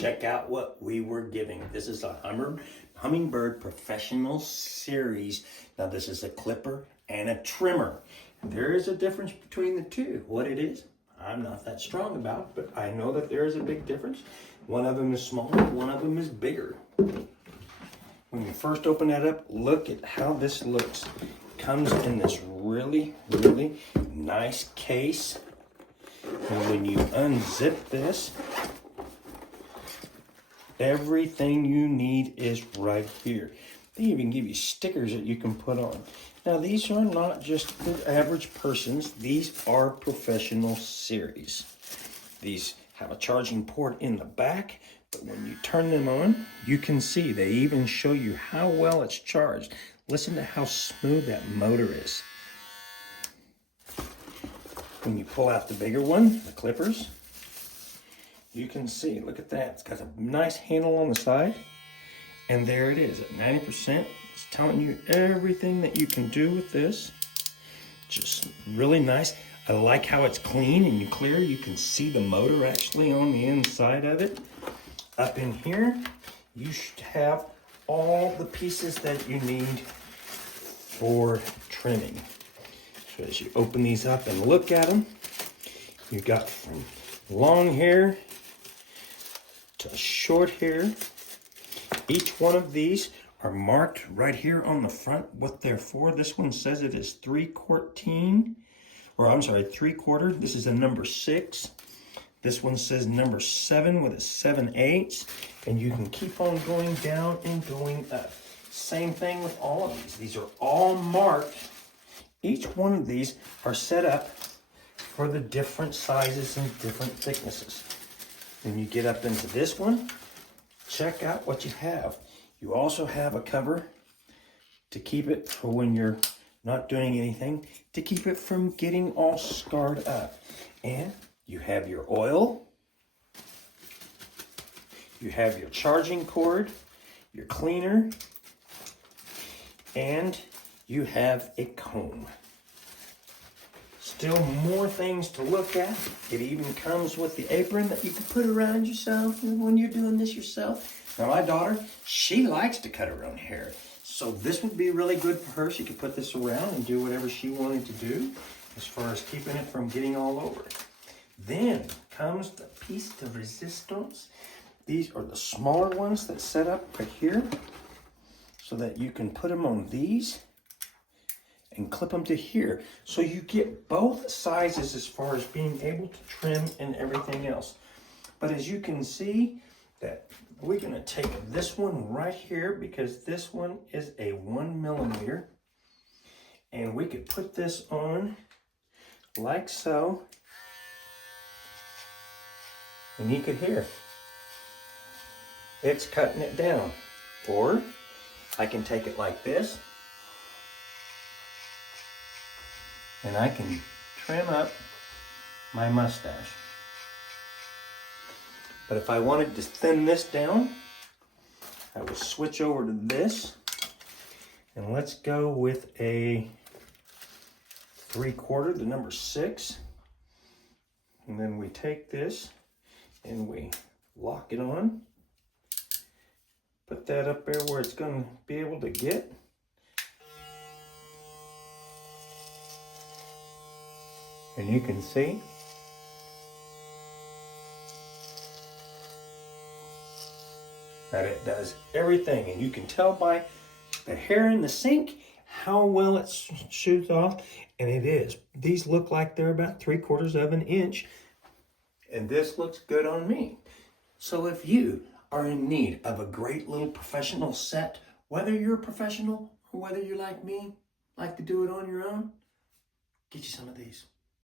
check out what we were giving. This is a Hummingbird Professional Series. Now this is a clipper and a trimmer. There is a difference between the two. What it is, I'm not that strong about, but I know that there is a big difference. One of them is smaller, one of them is bigger. When you first open that up, look at how this looks. It comes in this really, really nice case. And when you unzip this, everything you need is right here. They even give you stickers that you can put on. Now, these are not just the average person's. These are professional series. These have a charging port in the back, but when you turn them on, you can see they even show you how well it's charged. Listen to how smooth that motor is. When you pull out the bigger one, the clippers, you can see, look at that. It's got a nice handle on the side. And there it is at 90%. It's telling you everything that you can do with this. Just really nice. I like how it's clean and clear. You can see the motor actually on the inside of it. Up in here, you should have all the pieces that you need for trimming. So as you open these up and look at them, you got from long hair to short hair. Each one of these are marked right here on the front what they're for. This one says it is 3/14, or I'm sorry, 3/4. This is a number 6. This one says number 7 with a 7/8, and you can keep on going down and going up. Same thing with all of these. These are all marked. Each one of these are set up for the different sizes and different thicknesses. When you get up into this one, check out what you have. You also have a cover to keep it for when you're not doing anything, to keep it from getting all scarred up. And you have your oil, you have your charging cord, your cleaner, and you have a comb. Still more things to look at. It even comes with the apron that you can put around yourself when you're doing this yourself. Now my daughter, she likes to cut her own hair. So this would be really good for her. She could put this around and do whatever she wanted to do as far as keeping it from getting all over. Then comes the piece de resistance. These are the smaller ones that set up right here so that you can put them on these and clip them to here. So you get both sizes as far as being able to trim and everything else. But as you can see, that we're gonna take this one right here because this one is a 1mm. And we could put this on like so. And you could hear it's cutting it down. Or I can take it like this and I can trim up my mustache. But if I wanted to thin this down, I would switch over to this. And let's go with a 3/4, the number 6. And then we take this and we lock it on. Put that up there where it's going to be able to get. And you can see that it does everything. And you can tell by the hair in the sink how well it shoots off. And it is. These look like they're about 3/4 of an inch. And this looks good on me. So if you are in need of a great little professional set, whether you're a professional or whether you're like me, like to do it on your own, get you some of these.